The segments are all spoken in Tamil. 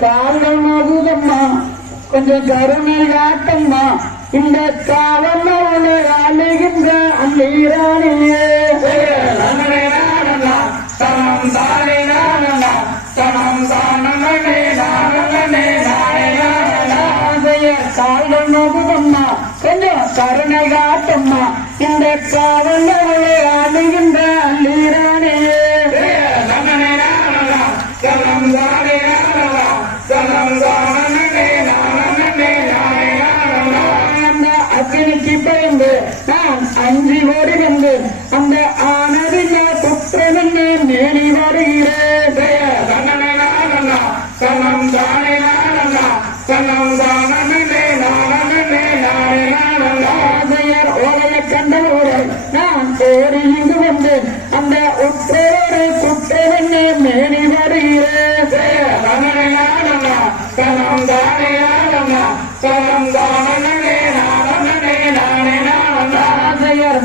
கால்கள் மகுதம்மா கொஞ்சம் கருணை காட்டம்மா இந்த காவல் அழுகின்ற அந்நீராணியே கால்கள் மகுதம்மா கொஞ்சம் கருணை காட்டம்மா இந்த காவல் அழுகின்ற அந்நீராணியே அக்னிக்கு பயந்து நான் அஞ்சி ஓடி வந்து அந்த ஆனதின் புத்திரன் நேரி வருகிறேன் ஓலைய கண்டவரை நான் ஓடி இங்கு வந்து அந்த உற்றோரை புத்திரன் நேரி வருகிறேன்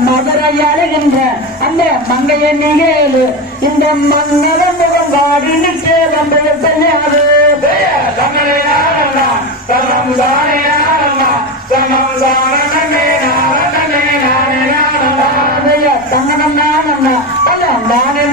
மதுரை அழுகின்ற அந்த மங்கைய நிகழு இந்த மன்னர முகம் வாடி நிற்க தெரியாது தங்கனம் நானே